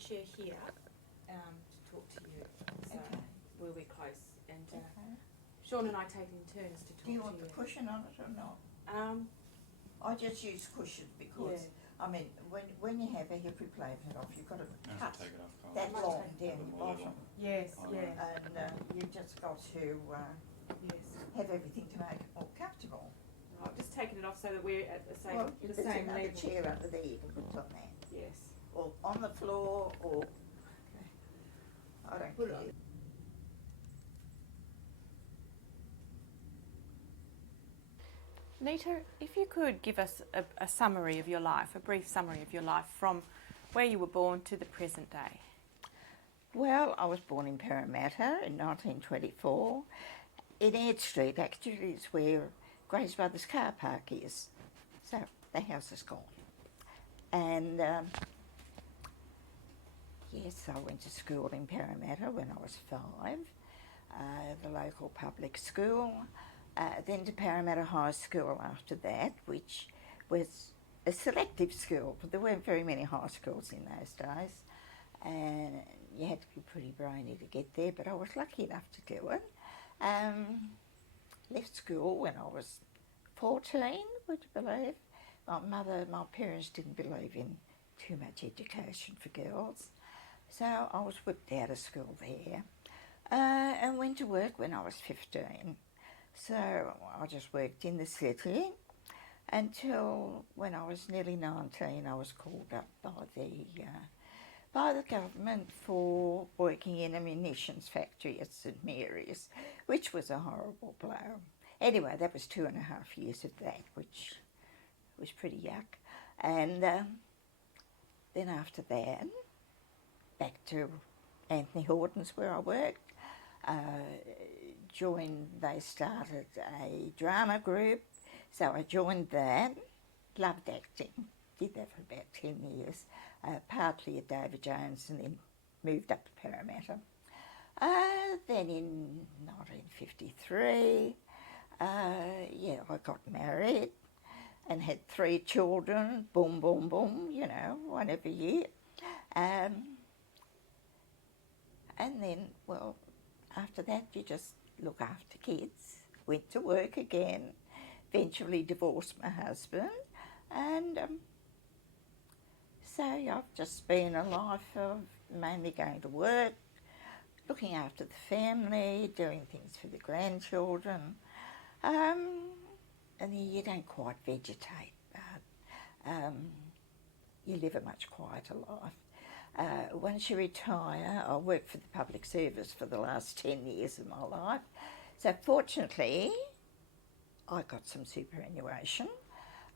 chair here to talk to you. So we'll be close. And Sean and I take it in turns to talk to you. Do you want the cushion on it or not? I just use cushion because, I mean, when you have a hip replacement off, you've got to cut take it off, that long down the bottom. Yes, yes. And you've just got to have everything to make it more comfortable. Right, just taking it off so that we're at the same, Well, the there's same another level. chair under there you can put on there. Yes. Or on the floor, or I don't Put it care. on. Nita, if you could give us a summary of your life, a brief summary of your life from where you were born to the present day. Well, I was born in Parramatta in 1924. In Ed Street, actually, is where Grace Brothers car park is. So the house is gone. And yes, I went to school in Parramatta when I was 5, the local public school. Then to Parramatta High School after that, which was a selective school, but there weren't very many high schools in those days. And you had to be pretty brainy to get there, but I was lucky enough to do it. Left school when I was 14, would you believe? My parents didn't believe in too much education for girls. So I was whipped out of school there and went to work when I was 15. So I just worked in the city until when I was nearly 19, I was called up by the government for working in a munitions factory at St Mary's, which was a horrible blow. Anyway, that was 2.5 years of that, which was pretty yuck. And then after that, back to Anthony Horton's where I worked. They started a drama group, so I joined that, loved acting, did that for about 10 years, partly at David Jones and then moved up to Parramatta. Then in 1953, I got married and had 3 children, boom, boom, boom, one every year. And then, well, after that you just look after kids, went to work again, eventually divorced my husband, and so I've just been a life of mainly going to work, looking after the family, doing things for the grandchildren, and you don't quite vegetate, but you live a much quieter life. Once you retire, I worked for the public service for the last 10 years of my life. So fortunately, I got some superannuation.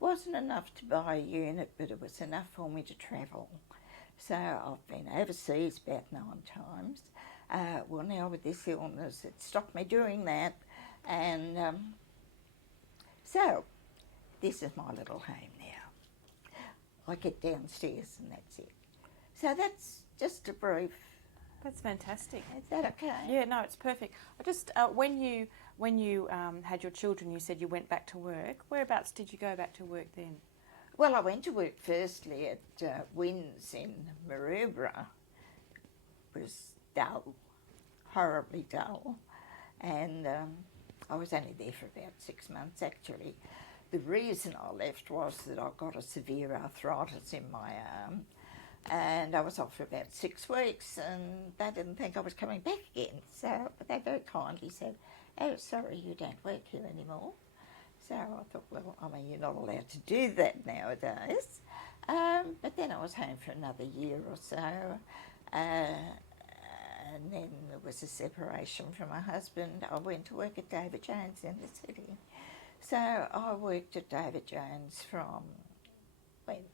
Wasn't enough to buy a unit, but it was enough for me to travel. So I've been overseas about 9 times. Well, now with this illness, it stopped me doing that. And so this is my little home now. I get downstairs and that's it. So that's just a brief. That's fantastic. Is that okay? Yeah, no, it's perfect. I just when you had your children, you said you went back to work. Whereabouts did you go back to work then? Well, I went to work firstly at Wynn's in Maroubra. It was dull, horribly dull, and I was only there for about 6 months actually. The reason I left was that I got a severe arthritis in my arm. And I was off for about 6 weeks, and they didn't think I was coming back again. So they very kindly said, "Oh, sorry, you don't work here anymore." So I thought, well, I mean, you're not allowed to do that nowadays. But then I was home for another year or so, and then there was a separation from my husband. I went to work at David Jones in the city. So I worked at David Jones from when?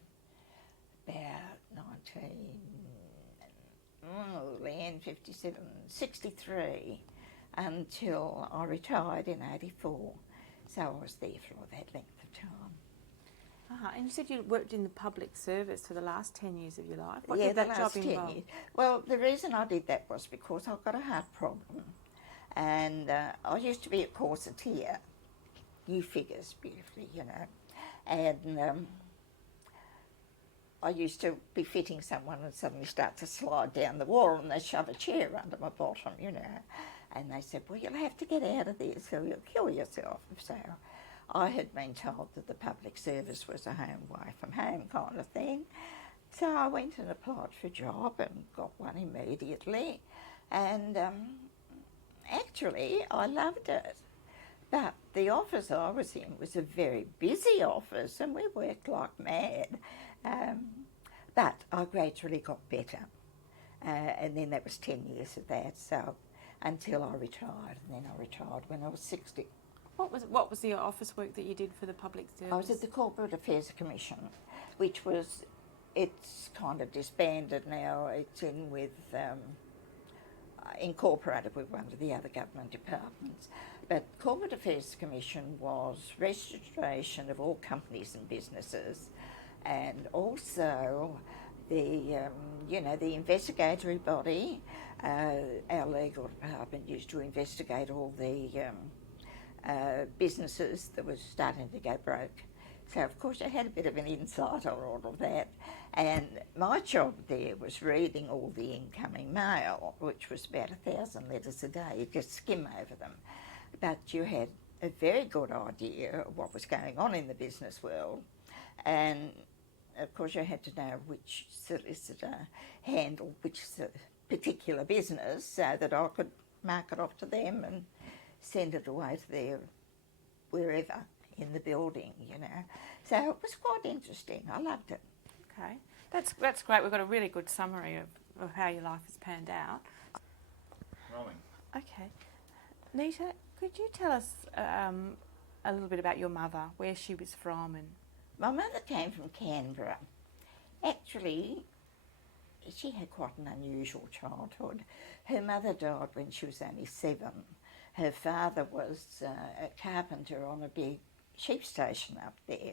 About 63 until I retired in 84. So I was there for that length of time. And you said you worked in the public service for the last 10 years of your life. What Yeah, did that the job last 10 involve? years. Well, the reason I did that was because I've got a heart problem. And I used to be a corseteer. You figures beautifully, And I used to be fitting someone and suddenly start to slide down the wall and they shove a chair under my bottom, you know. And they said, well, you'll have to get out of this or you'll kill yourself. So I had been told that the public service was a home away from home kind of thing. So I went and applied for a job and got one immediately. And actually, I loved it. But the office I was in was a very busy office and we worked like mad. But I gradually got better. And then that was 10 years of that, so until I retired. And then I retired when I was 60. What was the office work that you did for the public service? I was at the Corporate Affairs Commission, which was, it's kind of disbanded now. It's in with, incorporated with one of the other government departments. But Corporate Affairs Commission was registration of all companies and businesses, and also the, the investigatory body. Our legal department used to investigate all the businesses that were starting to go broke. So, of course, I had a bit of an insight on all of that. And my job there was reading all the incoming mail, which was about 1,000 letters a day. You just skim over them. But you had a very good idea of what was going on in the business world. And, of course, you had to know which solicitor handled which particular business so that I could mark it off to them and send it away to their wherever in the building, you know. So it was quite interesting. I loved it. Okay. That's great. We've got a really good summary of how your life has panned out. Rolling. Okay. Nita, could you tell us a little bit about your mother, where she was from? And My mother came from Canberra. Actually, she had quite an unusual childhood. Her mother died when she was only 7. Her father was a carpenter on a big sheep station up there.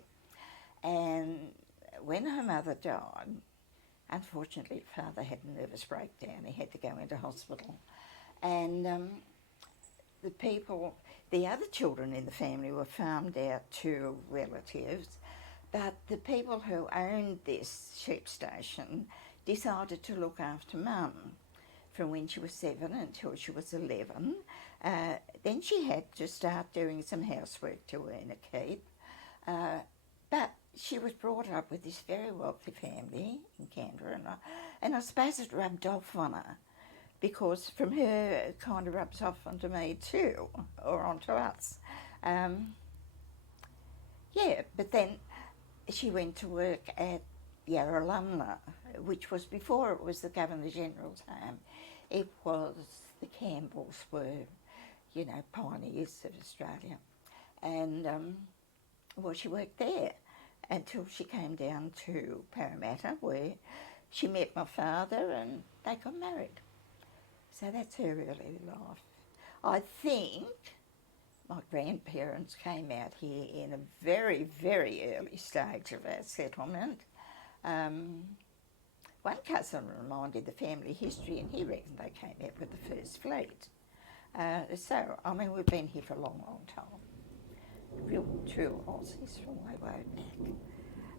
And when her mother died, unfortunately, father had a nervous breakdown. He had to go into hospital. And the other children in the family were farmed out to relatives, but the people who owned this sheep station decided to look after Mum from when she was 7 until she was 11. Then she had to start doing some housework to earn a keep. But she was brought up with this very wealthy family in Canberra, and I suppose it rubbed off on her, because from her it kind of rubs off onto me too, or onto us. But then she went to work at Yarralumla, which was before it was the Governor-General's home. It was the Campbells were, pioneers of Australia. And, she worked there until she came down to Parramatta, where she met my father and they got married. So that's her early life. I think my grandparents came out here in a very, very early stage of our settlement. One cousin reminded the family history and he reckoned they came out with the first fleet. We've been here for a long, long time. Real true Aussies from way back.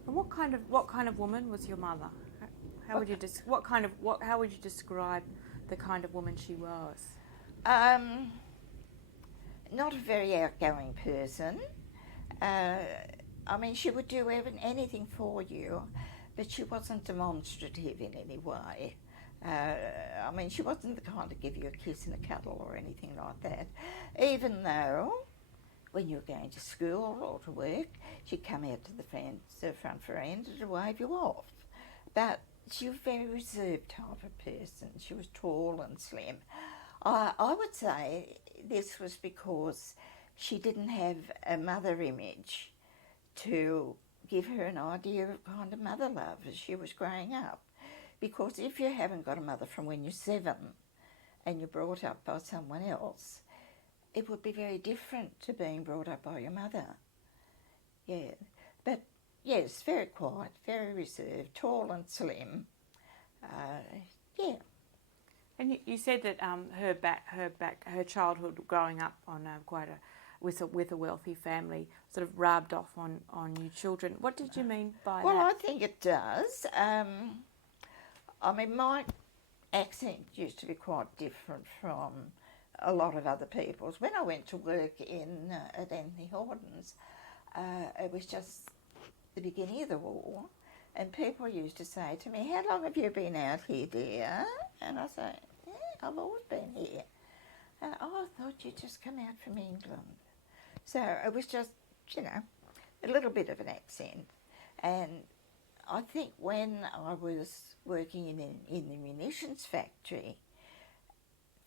And what kind of woman was your mother? How would you describe the kind of woman she was? Not a very outgoing person. She would do anything for you, but she wasn't demonstrative in any way. She wasn't the kind to give you a kiss and a cuddle or anything like that. Even though, when you were going to school or to work, she'd come out to the front veranda to wave you off. But she was a very reserved type of person. She was tall and slim. I would say this was because she didn't have a mother image to give her an idea of kind of mother love as she was growing up. Because if you haven't got a mother from when you're 7 and you're brought up by someone else, it would be very different to being brought up by your mother. Yeah. But yes, very quiet, very reserved, tall and slim. And you said that her childhood growing up on quite with a wealthy family sort of rubbed off on you children. What did you mean by Well, I that? think it does. I mean, my accent used to be quite different from a lot of other people's. When I went to work at Anthony Horton's, it was just the beginning of the war, and people used to say to me, "How long have you been out here, dear?" And I say, "Yeah, I've always been here." "Oh, I thought you'd just come out from England." So it was just, a little bit of an accent. And I think when I was working in the munitions factory,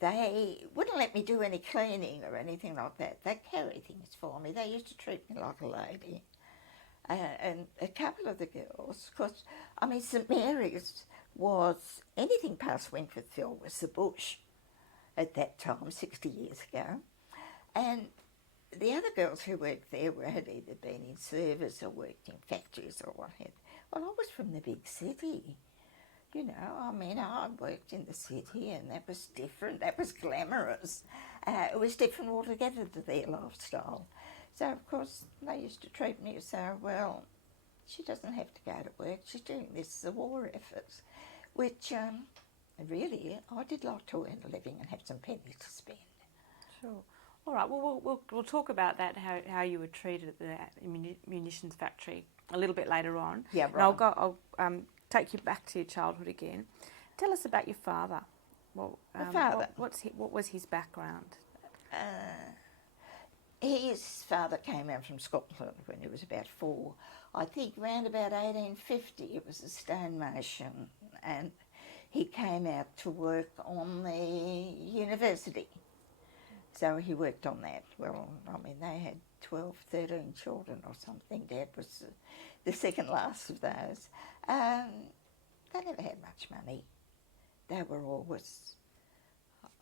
they wouldn't let me do any cleaning or anything like that. They'd carry things for me. They used to treat me like a lady. And a couple of the girls, because, I mean, St Mary's was, anything past Wentworthville was the bush at that time, 60 years ago. And the other girls who worked there had either been in service or worked in factories or what have you. Well, I was from the big city. I mean, I worked in the city and that was different. That was glamorous. It was different altogether to their lifestyle. So, of course, they used to treat me as so, well, she doesn't have to go to work. She's doing this as a war effort, which really, I did like to earn a living and have some pennies to spend. Sure. All right. Well, we'll talk about that, how you were treated at the munitions factory a little bit later on. Yeah, right. And I'll take you back to your childhood again. Tell us about your father. Well, My father? What was his background? His father came out from Scotland when he was about 4. I think round about 1850 it was a stonemason, and he came out to work on the university. So he worked on that. Well, I mean, they had 12, 13 children or something. Dad was the second last of those. They never had much money. They were always,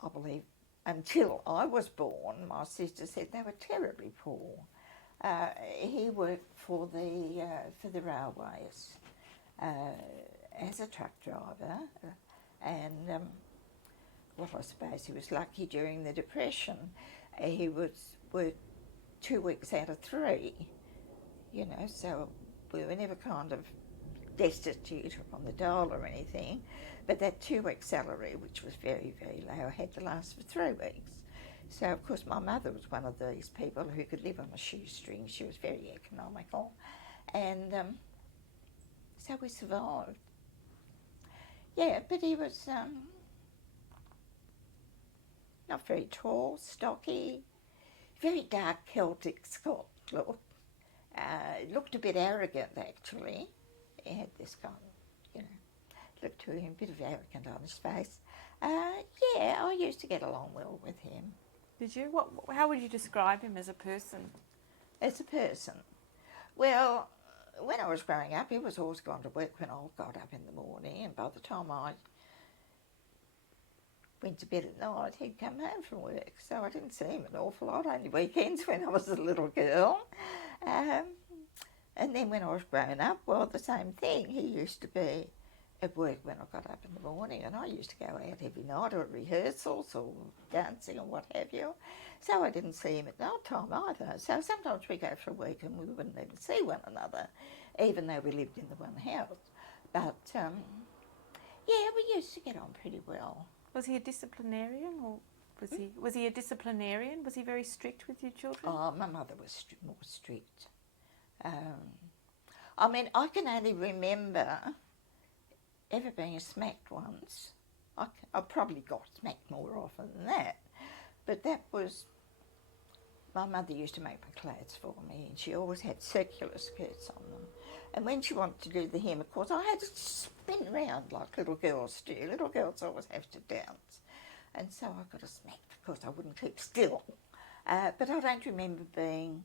I believe, until I was born, my sister said they were terribly poor. He worked for the railways as a truck driver, and well, I suppose he was lucky during the Depression. He was worked 2 weeks out of 3, so we were never kind of destitute on the dole or anything, but that 2-week salary, which was very, very low, had to last for 3 weeks. So, of course, my mother was one of these people who could live on a shoestring. She was very economical, and so we survived. Yeah, but he was not very tall, stocky, very dark Celtic Scot look. Looked a bit arrogant, actually. He had this kind of, looked to him, a bit of arrogant on his face. Yeah, I used to get along well with him. Did you? How would you describe him as a person? As a person? Well, when I was growing up, he was always going to work when I got up in the morning, and by the time I went to bed at night, he'd come home from work. So I didn't see him an awful lot, only weekends when I was a little girl. And then when I was growing up, well, the same thing. He used to be at work when I got up in the morning, and I used to go out every night or at rehearsals or dancing or what have you. So I didn't see him at night time either. So sometimes we go for a week and we wouldn't even see one another, even though we lived in the one house. But, yeah, we used to get on pretty well. Was he a disciplinarian, or was he a disciplinarian? Was he very strict with your children? Oh, my mother was more strict. I mean, I can only remember ever being smacked once. I probably got smacked more often than that, but that was, my mother used to make my clothes for me, and she always had circular skirts on them. And when she wanted to do the hem, of course, I had to spin around like little girls do. Little girls always have to dance. And so I got a smack because I wouldn't keep still. But I don't remember being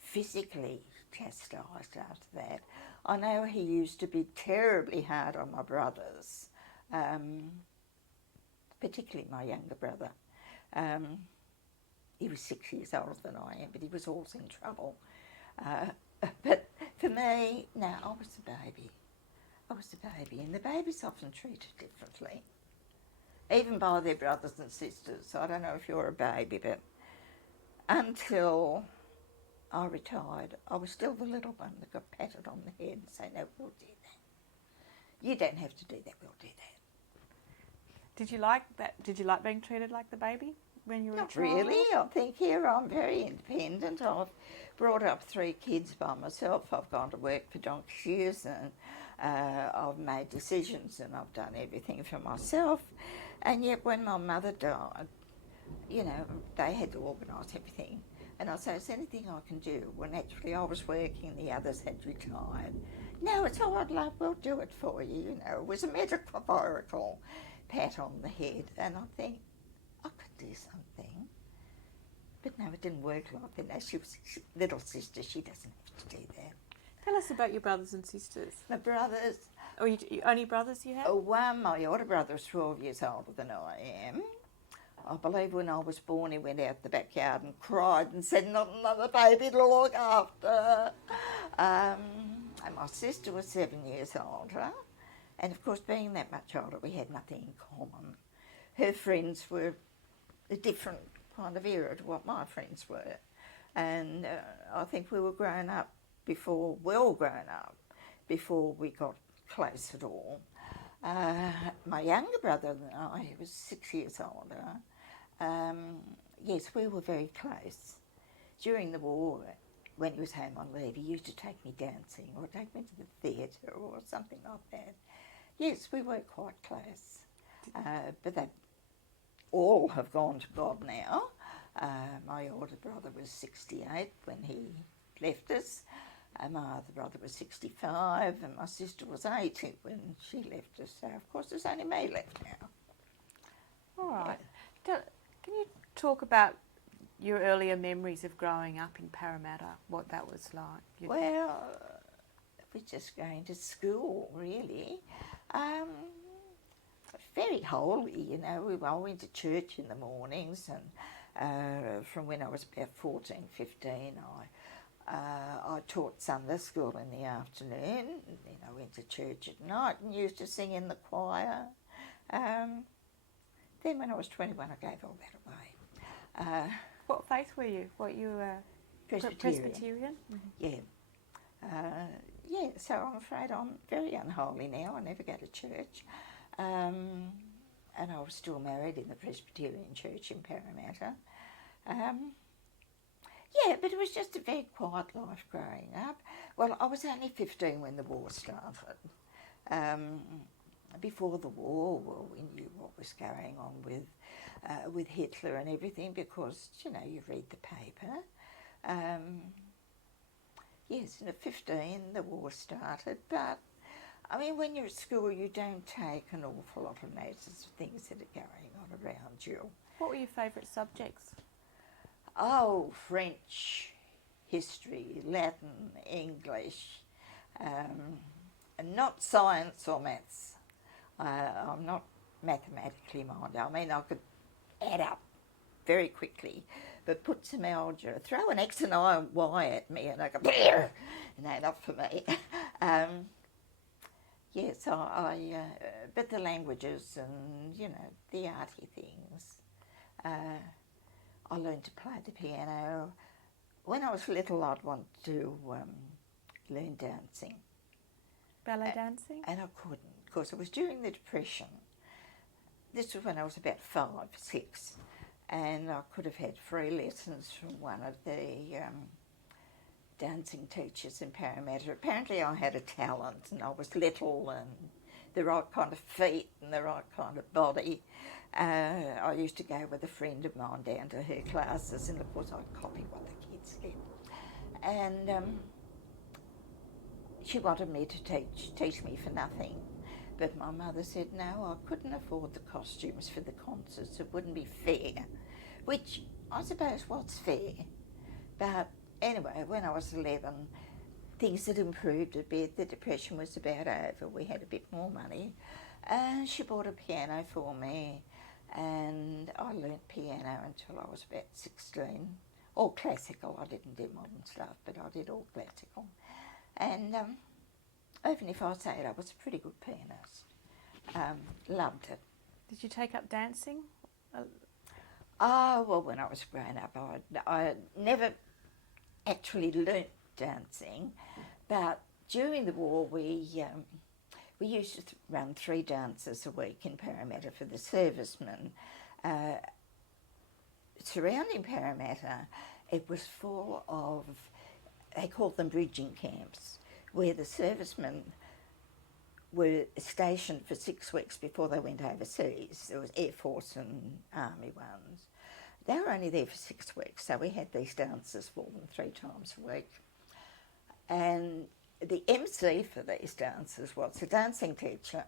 physically chastised after that. I know he used to be terribly hard on my brothers, particularly my younger brother. He was 6 years older than I am, but he was always in trouble. But for me, no, I was a baby. I was a baby, and the babies often treated differently, even by their brothers and sisters. I don't know if you're a baby, but until I retired. I was still the little one that got patted on the head and say, no, we'll do that. You don't have to do that, we'll do that. Did you like that? Did you like being treated like the baby when you were Not a child? really. I think here I'm very independent. I've brought up 3 kids by myself. I've gone to work for donkey's years, and I've made decisions and I've done everything for myself. And yet when my mother died, you know, they had to organise everything. And I said, is there anything I can do? Well, naturally, I was working, the others had retired. No, it's all right, love, we'll do it for you. You know, it was a metaphorical pat on the head. And I think, I could do something. But no, it didn't work like that. No, she was little sister, she doesn't have to do that. Tell us about your brothers and sisters. My brothers, Or you only brothers you have? one, my older brother is 12 years older than I am. I believe when I was born he went out the backyard and cried and said, not another baby to look after. And my sister was 7 years older. And of course, being that much older, we had nothing in common. Her friends were a different kind of era to what my friends were. And I think we were grown up before, well grown up, before we got close at all. My younger brother than I, he was 6 years older. Yes, we were very close. During the war, when he was home on leave, he used to take me dancing or take me to the theatre or something like that. Yes, we were quite close. But they all have gone to God now. My older brother was 68 when he left us. My other brother was 65 and my sister was 80 when she left us. So, of course, there's only me left now. All right. Can you talk about your earlier memories of growing up in Parramatta, what that was like? Well, we're just going to school, really. Very holy, you know. I went to church in the mornings, and from when I was about 14, 15, I taught Sunday school in the afternoon. Then I went to church at night and used to sing in the choir. Then when I was 21, I gave all that away. What faith were you? What you were? Presbyterian? Yeah. Yeah, so I'm afraid I'm very unholy now. I never go to church. And I was still married in the Presbyterian church in Parramatta. Yeah, but it was just a very quiet life growing up. Well, I was only 15 when the war started. Before the war, well, we knew what was going on with Hitler and everything because, you know, you read the paper. Yes, and at 15 the war started, but I mean, when you're at school, you don't take an awful lot of notice of things that are going on around you. What were your favourite subjects? Oh, French, history, Latin, English, and not science or maths. I'm not mathematically minded. I mean, I could add up very quickly, but put some algebra, throw an X and a Y at me and I go, and add up for me. Yes, but the languages and, you know, the arty things. I learned to play the piano. When I was little, I'd want to learn dancing. Ballet dancing? And I couldn't, because it was during the Depression. This was when I was about 5, 6, and I could have had free lessons from one of the dancing teachers in Parramatta. Apparently I had a talent and I was little and the right kind of feet and the right kind of body. I used to go with a friend of mine down to her classes, and of course I'd copy what the kids did. And she wanted me to teach me for nothing. But my mother said, no, I couldn't afford the costumes for the concerts. It wouldn't be fair, which I suppose was fair. But anyway, when I was 11, things had improved a bit. The Depression was about over. We had a bit more money. And she bought a piano for me, and I learnt piano until I was about 16. All classical. I didn't do modern stuff, but I did all classical. And even if I say it, I was a pretty good pianist. Loved it. Did you take up dancing? Oh, well, when I was growing up, I never actually learnt dancing, but during the war we used to run 3 dances a week in Parramatta for the servicemen. Uh, Surrounding Parramatta, it was full of, they called them bridging camps, where the servicemen were stationed for 6 weeks before they went overseas. There was Air Force and Army ones. They were only there for 6 weeks, so we had these dances for them 3 times a week. And the MC for these dances was a dancing teacher,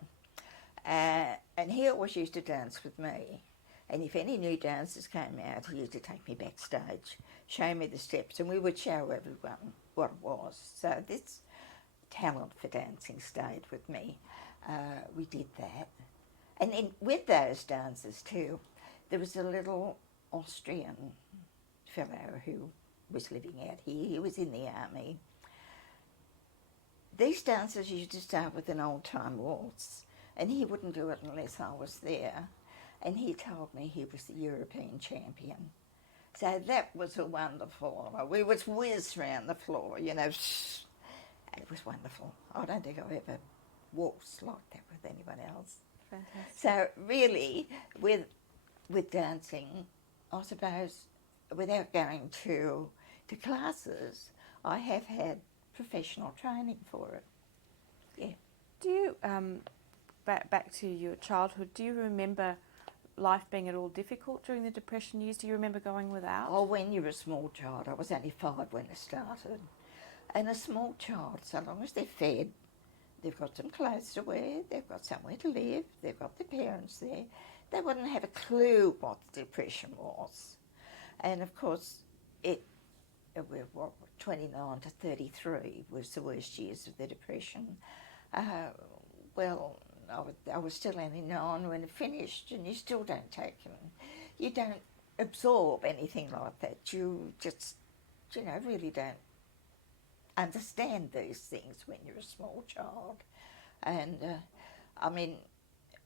and he always used to dance with me. And if any new dancers came out, he used to take me backstage, show me the steps, and we would show everyone what it was. So this talent for dancing stayed with me. We did that. And then with those dances too, there was a little Austrian fellow who was living out here. He was in the army. These dances used to start with an old-time waltz, and he wouldn't do it unless I was there. And he told me he was the European champion. So that was a wonderful, we was whiz around the floor, you know. It was wonderful. I don't think I've ever waltzed like that with anyone else. Fantastic. So really, with dancing, I suppose, without going to classes, I have had professional training for it. Yeah. Do you, back to your childhood, do you remember life being at all difficult during the Depression years? Do you remember going without? Oh, when you're a small child, I was only 5 when I started. And a small child, so long as they're fed, they've got some clothes to wear, they've got somewhere to live, they've got their parents there, they wouldn't have a clue what the Depression was. And of course, we were 29 to 33 was the worst years of the Depression. Well, I was still only 9 when it finished, and you still don't take them. You don't absorb anything like that. You just, really don't understand these things when you're a small child. And,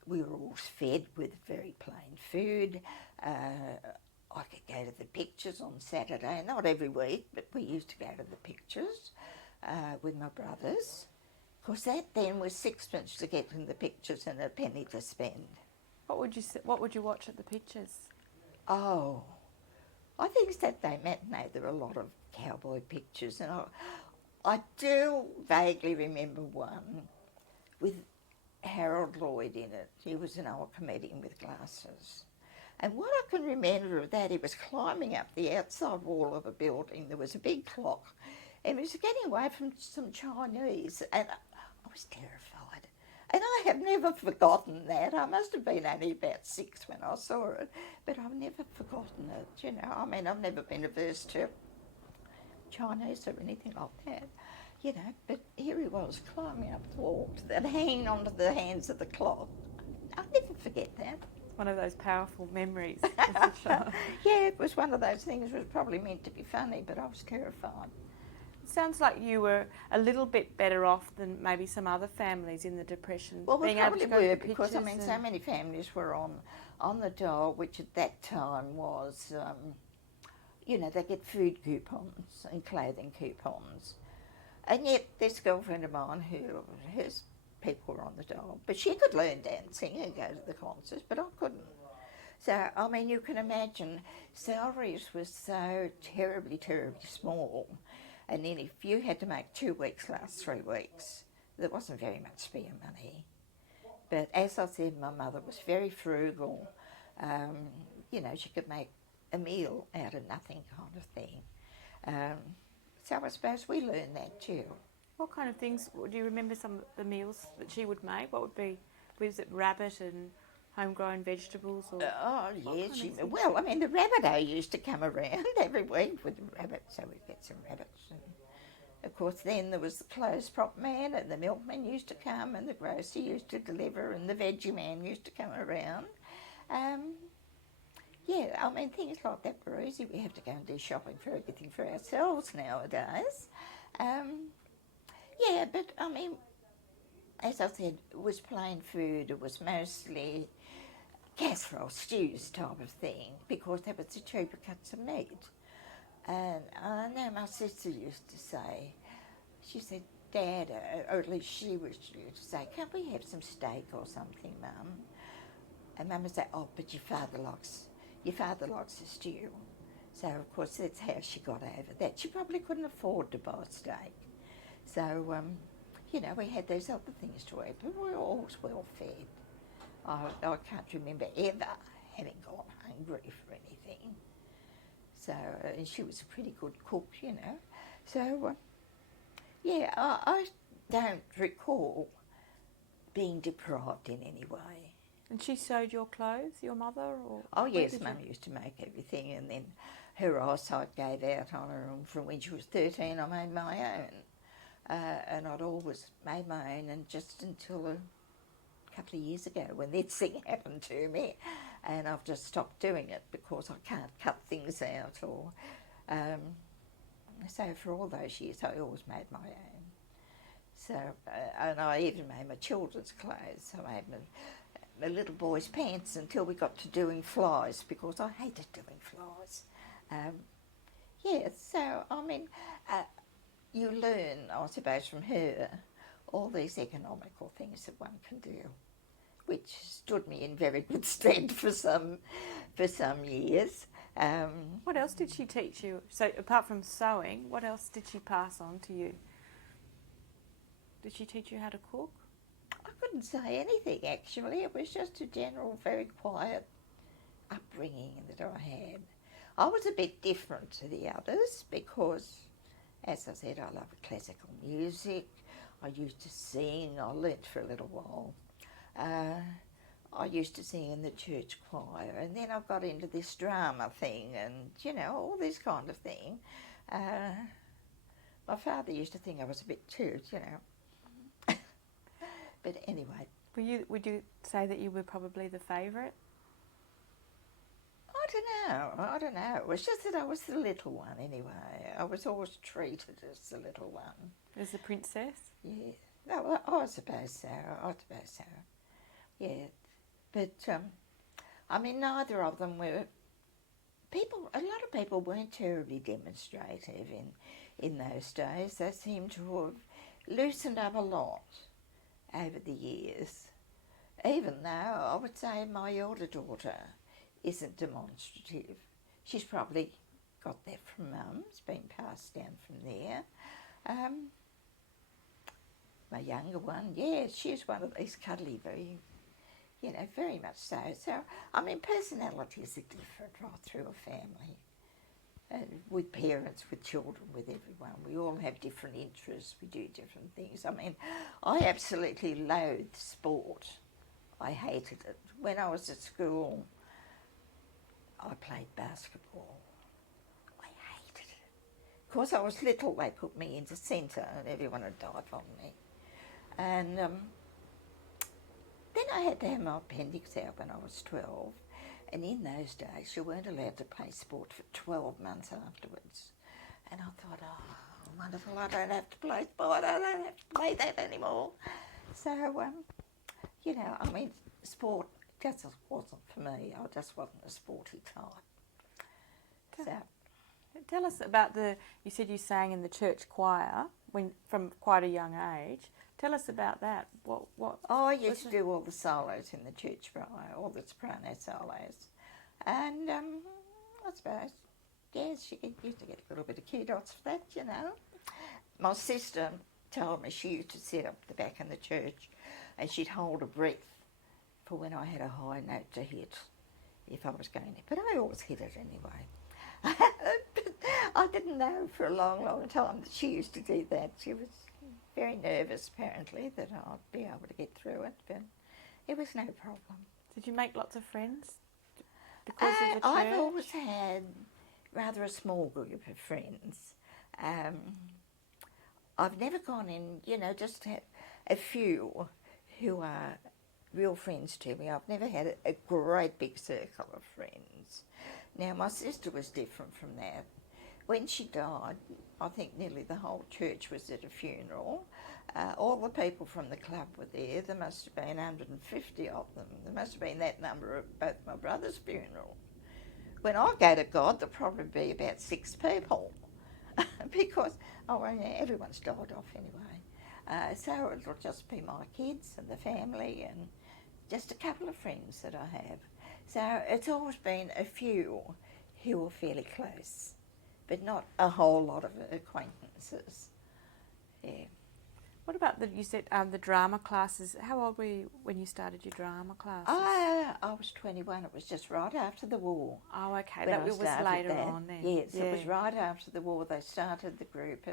we were all fed with very plain food. I could go to the pictures on Saturday, not every week, but we used to go to the pictures with my brothers. Of course, that then was 6pence to get in the pictures and a penny to spend. What would you watch at the pictures? Oh, I think Saturday matinee there were a lot of cowboy pictures, and I do vaguely remember one with Harold Lloyd in it. He was an old comedian with glasses. And what I can remember of that, he was climbing up the outside wall of a building. There was a big clock, and he was getting away from some Chinese, and I was terrified. And I have never forgotten that. I must have been only about 6 when I saw it, but I've never forgotten it, I've never been averse to Chinese or anything like that, but here he was climbing up the wall and hanging onto the hands of the clock. I'll never forget that. One of those powerful memories as a child. Yeah, it was one of those things that was probably meant to be funny, but I was terrified. It sounds like you were a little bit better off than maybe some other families in the Depression. Well, we probably were, because so many families were on the dole, which at that time was, they get food coupons and clothing coupons. And yet this girlfriend of mine, hers people were on the dole, but she could learn dancing and go to the concerts, but I couldn't. So, you can imagine salaries were so terribly, terribly small, and then if you had to make 2 weeks last 3 weeks, there wasn't very much spare money. But as I said, my mother was very frugal. She could make a meal out of nothing kind of thing. So I suppose we learned that too. What kind of things, do you remember some of the meals that she would make? What would be, was it rabbit and homegrown vegetables? Or yes. The rabbitoh used to come around every week with the rabbit, so we'd get some rabbits. And of course, then there was the clothes prop man, and the milkman used to come, and the grocer used to deliver, and the veggie man used to come around. Things like that were easy. We have to go and do shopping for everything for ourselves nowadays. As I said, it was plain food. It was mostly casserole stews type of thing, because that was the cheaper cuts of meat. And I know my sister used to say, she said, Dad, or at least she used to say, can't we have some steak or something, Mum? And Mum would say, oh, but your father likes a stew. So, of course, that's how she got over that. She probably couldn't afford to buy steak. So, we had those other things to eat, but we were always well fed. I can't remember ever having gone hungry for anything. So, and she was a pretty good cook, So, I don't recall being deprived in any way. And she sewed your clothes, your mother? Or Oh, yes, Mum used to make everything, and then her eyesight gave out on her, and from when she was 13 I made my own. And I'd always made my own, and just until a couple of years ago when this thing happened to me, and I've just stopped doing it because I can't cut things out. Or so for all those years I always made my own. So, and I even made my children's clothes. I made my little boy's pants until we got to doing flies, because I hated doing flies. So I mean, you learn, I suppose, from her all these economical things that one can do, which stood me in very good stead for some years. What else did she teach you? So apart from sewing, what else did she pass on to you? Did she teach you how to cook? I couldn't say anything, actually. It was just a general, very quiet upbringing that I had. I was a bit different to the others because, as I said, I love classical music. I used to sing. I learnt for a little while. I used to sing in the church choir, and then I got into this drama thing and, all this kind of thing. My father used to think I was a bit too, But anyway. Would you say that you were probably the favourite? I don't know. It was just that I was the little one anyway. I was always treated as the little one. As the princess? Yeah. No, I suppose so. Yeah. But, neither of them were... A lot of people weren't terribly demonstrative in those days. They seemed to have loosened up a lot over the years. Even though I would say my older daughter isn't demonstrative. She's probably got that from Mum. It's been passed down from there. My younger one, she's one of these cuddly, very, very much so. So, personalities are different right through a family. With parents, with children, with everyone. We all have different interests. We do different things. I absolutely loathed sport. I hated it. When I was at school, I played basketball. I hated it. Of course, I was little, they put me into centre and everyone would dive on me. And then I had to have my appendix out when I was 12. And in those days, you weren't allowed to play sport for 12 months afterwards. And I thought, oh, wonderful, I don't have to play sport, I don't have to play that anymore. So, sport just wasn't for me. I just wasn't a sporty type. So, tell us about you said you sang in the church choir from quite a young age. Tell us about that. What? I used to do all the solos in the church choir, all the soprano solos. And I suppose, yes, she used to get a little bit of kudos for that, My sister told me she used to sit up the back in the church and she'd hold a breath for when I had a high note to hit, if I was going to. But I always hit it anyway. I didn't know for a long, long time that she used to do that. She was very nervous, apparently, that I'd be able to get through it, but it was no problem. Did you make lots of friends because of the church? I've always had rather a small group of friends. I've never gone in, just had a few who are real friends to me. I've never had a great big circle of friends. Now, my sister was different from that. when she died, I think nearly the whole church was at a funeral. All the people from the club were there. There must have been 150 of them. There must have been that number at both my brother's funeral. When I go to God, there'll probably be about 6 people because everyone's died off anyway. So it'll just be my kids and the family and just a couple of friends that I have. So it's always been a few who are fairly close, but not a whole lot of acquaintances. Yeah. What about you said the drama classes? How old were you when you started your drama classes? I was 21. It was just right after the war. Oh, okay. When That I was started later that. on then. Yes, it was right after the war. They started the group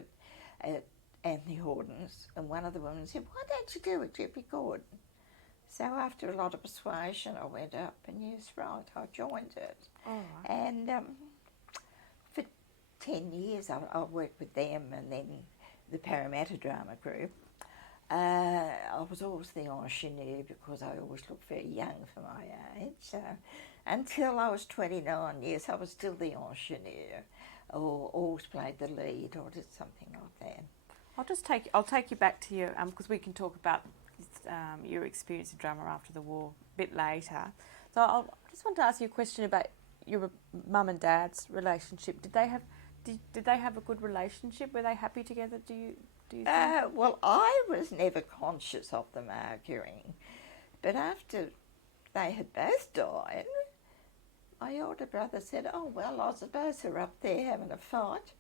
at Anthony Horton's, and one of the women said, "Why don't you do it? You'd be good." So after a lot of persuasion, I went up, and yes, right, I joined it. All right. And for 10 years, I worked with them, and then the Parramatta Drama Group. I was always the ingenue because I always looked very young for my age. So until I was 29 years, I was still the ingenue, or always played the lead, or did something like that. I'll take you back to your because we can talk about your experience in drama after the war a bit later. So I just want to ask you a question about your mum and dad's relationship. Did they have a good relationship? Were they happy together? Do you think? Well, I was never conscious of them arguing, but after they had both died, my older brother said, "Oh well, I suppose they're up there having a fight,"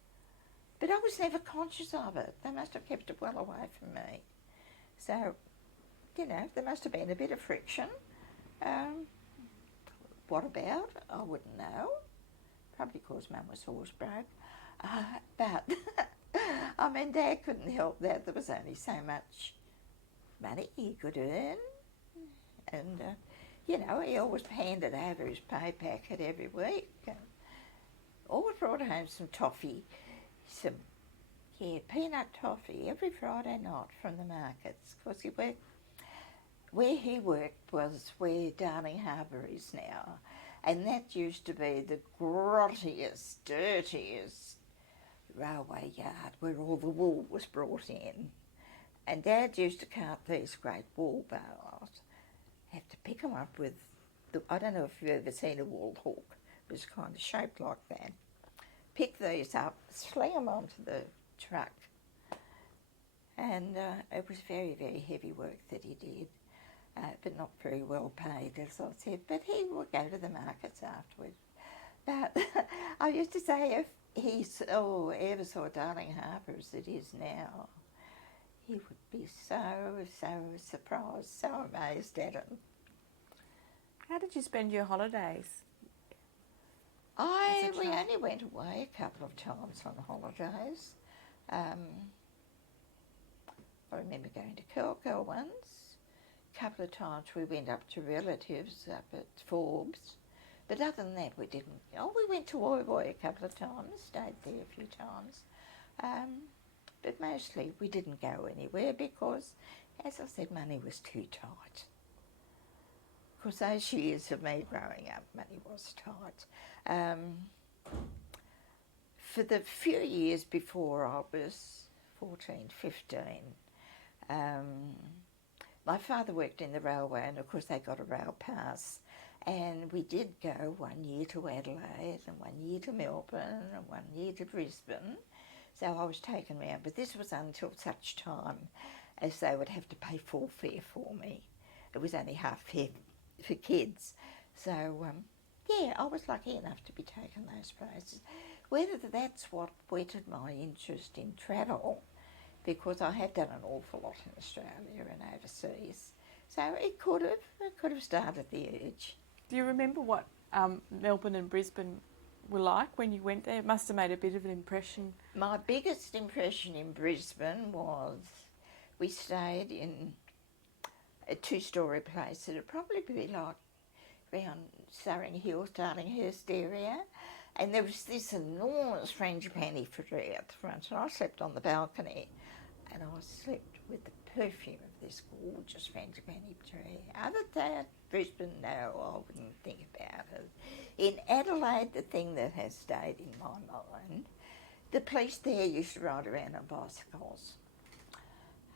but I was never conscious of it. They must have kept it well away from me. So, there must have been a bit of friction. What about? I wouldn't know. Probably because Mum was horse broke. But, Dad couldn't help that. There was only so much money he could earn. And, he always handed over his pay packet every week. And always brought home some toffee, peanut toffee every Friday night from the markets. Because where he worked was where Darling Harbour is now. And that used to be the grottiest, dirtiest railway yard where all the wool was brought in. And Dad used to cart these great wool bales, have to pick them up with, I don't know if you've ever seen a wool hook, it was kind of shaped like that. Pick these up, sling them onto the truck. And it was very, very heavy work that he did. But not very well paid, as I said. But he would go to the markets afterwards. But I used to say if he ever saw Darling Harbour as it is now, he would be so, so surprised, so amazed at it. How did you spend your holidays? We only went away a couple of times on holidays. I remember going to Kilco once. A couple of times we went up to relatives up at Forbes, but other than that we didn't. We went to Woy Woy a couple of times, stayed there a few times, but mostly we didn't go anywhere because, as I said, money was too tight. Because those years of me growing up, money was tight. For the few years before I was 14, 15, my father worked in the railway, and of course they got a rail pass, and we did go 1 year to Adelaide and 1 year to Melbourne and 1 year to Brisbane, so I was taken round, but this was until such time as they would have to pay full fare for me. It was only half fare for kids, so I was lucky enough to be taken those places. Whether that's what whetted my interest in travel, because I have done an awful lot in Australia and overseas. So it could have started the urge. Do you remember what Melbourne and Brisbane were like when you went there? It must have made a bit of an impression. My biggest impression in Brisbane was we stayed in a 2-storey place. It'd probably be like around Surrey Hills, Darlinghurst area. And there was this enormous frangipani tree at the front, and I slept on the balcony. And I slept with the perfume of this gorgeous frangipani tree. Other than that, Brisbane, no, I wouldn't think about it. In Adelaide, the thing that has stayed in my mind the police there used to ride around on bicycles.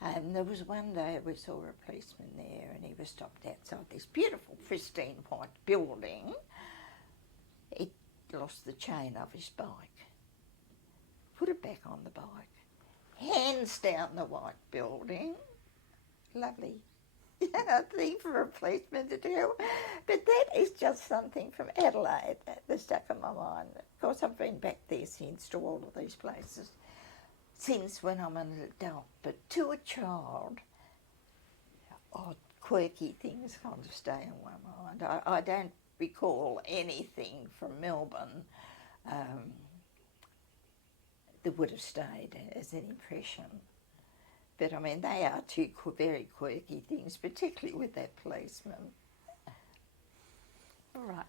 And there was one day we saw a policeman there and he was stopped outside this beautiful, pristine white building. He lost the chain of his bike, put it back on the bike, hands down the white building. Lovely thing for a policeman to do. But that is just something from Adelaide that stuck in my mind. Of course, I've been back there since to all of these places, since when I'm an adult. But to a child, odd, quirky things kind of stay in my mind. I don't recall anything from Melbourne that would have stayed as an impression. But I mean, they are two very quirky things, particularly with that policeman. All right.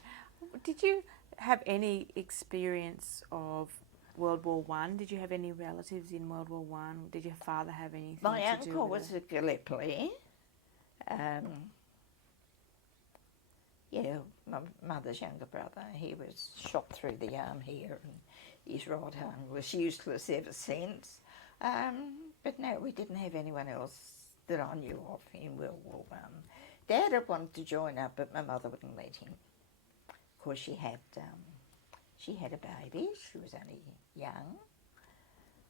Did you have any experience of World War One? Did you have any relatives in World War One? Did your father have anything My to do uncle with was it? a Gallipoli. Yeah, my mother's younger brother, he was shot through the arm here and his right arm was useless ever since. But no, we didn't have anyone else that I knew of in World War One. Dad had wanted to join up, but my mother wouldn't let him. Of course, she had a baby. She was only young,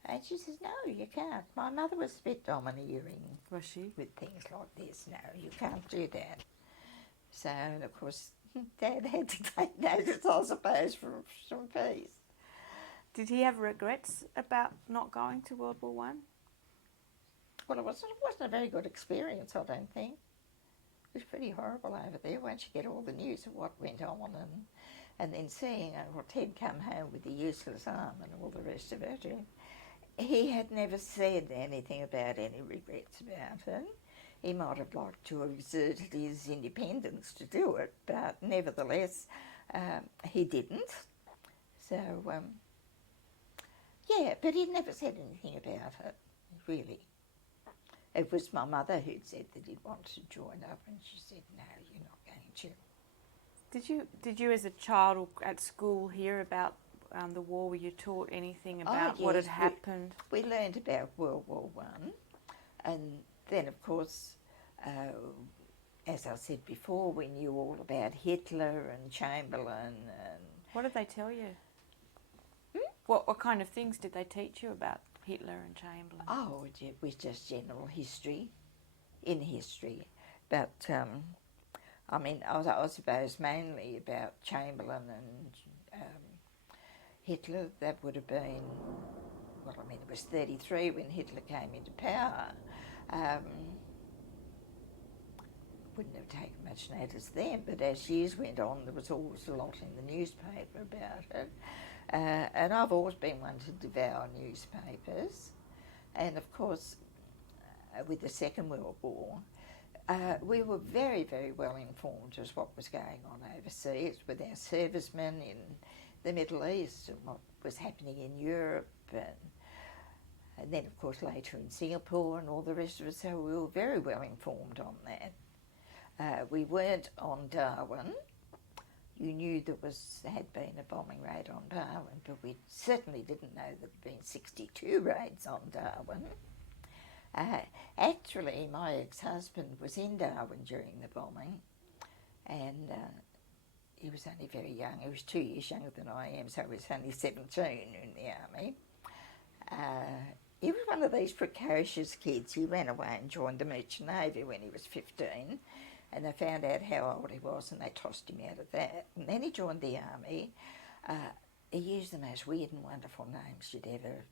and she says, "No, you can't." My mother was a bit domineering. Was she? With things like this? No, you can't do that. So, and of course, Dad had to take notice, I suppose, from peace. Did he have regrets about not going to World War One? Well, it wasn't a very good experience, I don't think. It was pretty horrible over there once you get all the news of what went on and then seeing Uncle Ted come home with the useless arm and all the rest of it. He had never said anything about any regrets about it. He might have liked to have exerted his independence to do it, but nevertheless, he didn't. So, yeah, but he never said anything about it, really. It was my mother who'd said that he'd wanted to join up, and she said, "No, you're not going to." Did you as a child or at school hear about the war? Were you taught anything about what had yes, happened? We learned about World War One, and then, of course, as I said before, we knew all about Hitler and Chamberlain. And What did they tell you? What kind of things did they teach you about Hitler and Chamberlain? oh, it was just general history, But I mean, I suppose mainly about Chamberlain and Hitler. That would have been, well, I mean, it was 1933 when Hitler came into power. Wouldn't have taken much notice then, but as years went on, there was always a lot in the newspaper about it. And I've always been one to devour newspapers. And of course, with the Second World War, we were very, very well informed as what was going on overseas with our servicemen in the Middle East and what was happening in Europe and then, of course, later in Singapore and all the rest of it. So we were very well informed on that. We weren't on Darwin. You knew there had been a bombing raid on Darwin, but we certainly didn't know there had been 62 raids on Darwin. Actually, my ex-husband was in Darwin during the bombing, and he was only very young. He was 2 years younger than I am, so he was only 17 in the army. He was one of these precocious kids. He ran away and joined the Merchant Navy when he was 15. And they found out how old he was and they tossed him out of that. And then he joined the army. He used the most weird and wonderful names you'd ever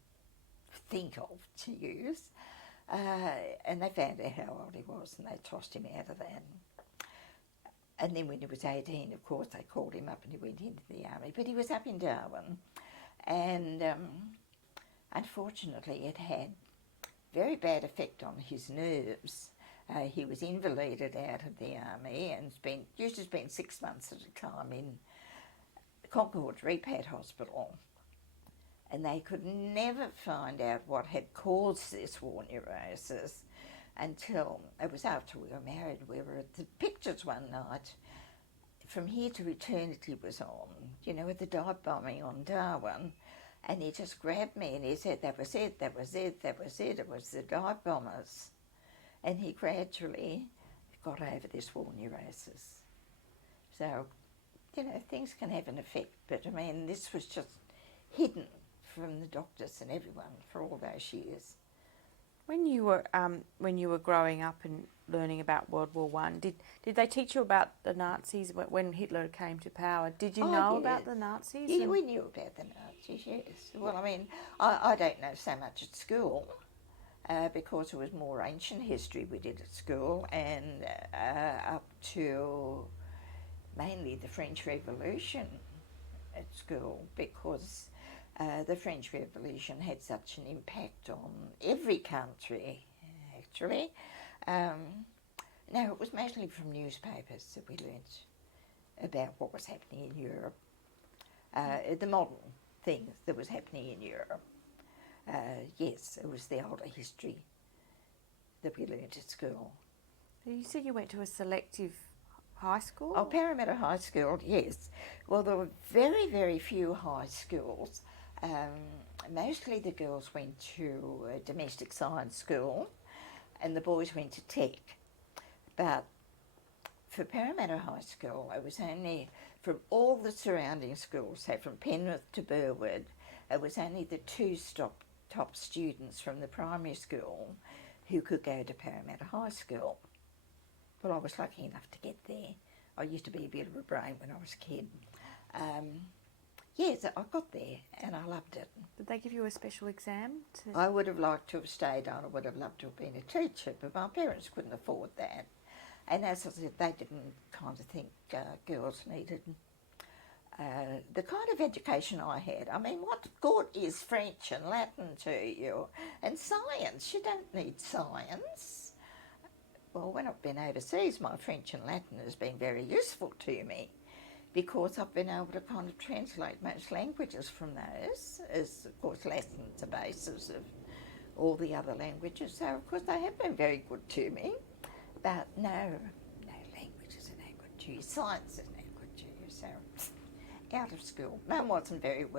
think of to use. And they found out how old he was and they tossed him out of that. And then when he was 18, of course, they called him up and he went into the army. But he was up in Darwin. And unfortunately, it had very bad effect on his nerves. He was invalided out of the army and used to spend 6 months at a time in Concord's Repat Hospital. And they could never find out what had caused this war neurosis until it was after we were married. We were at the pictures one night. From Here to Eternity was on, with the dive bombing on Darwin. And he just grabbed me and he said, that was it, that was it, that was it. It was the dive bombers. And he gradually got over this war neurosis. So, you know, things can have an effect. But, I mean, this was just hidden from the doctors and everyone for all those years. When you were growing up and learning about World War One, did they teach you about the Nazis when Hitler came to power? Did you know about the Nazis? Yeah, we knew about the Nazis, yes. Well, I mean, I don't know so much at school because it was more ancient history we did at school, and up to mainly the French Revolution at school, because the French Revolution had such an impact on every country, actually. No, it was mostly from newspapers that we learnt about what was happening in Europe, the modern things that was happening in Europe. Yes, it was the older history that we learnt at school. You said you went to a selective high school? Oh, Parramatta High School, yes. Well, there were very, very few high schools. Mostly the girls went to a domestic science school and the boys went to tech. But for Parramatta High School, it was only from all the surrounding schools, so from Penrith to Burwood, it was only the two top students from the primary school who could go to Parramatta High School. Well, I was lucky enough to get there. I used to be a bit of a brain when I was a kid. Yes, I got there and I loved it. Did they give you a special exam? I would have liked to have stayed on. I would have loved to have been a teacher, but my parents couldn't afford that. And as I said, they didn't kind of think girls needed the kind of education I had. I mean, what good is French and Latin to you? And science, you don't need science. Well, when I've been overseas, my French and Latin has been very useful to me because I've been able to kind of translate most languages from those, as of course Latin's the basis of all the other languages. So of course they have been very good to me. But no languages are no good to you. Science is no good to you. So out of school. Mum wasn't very well.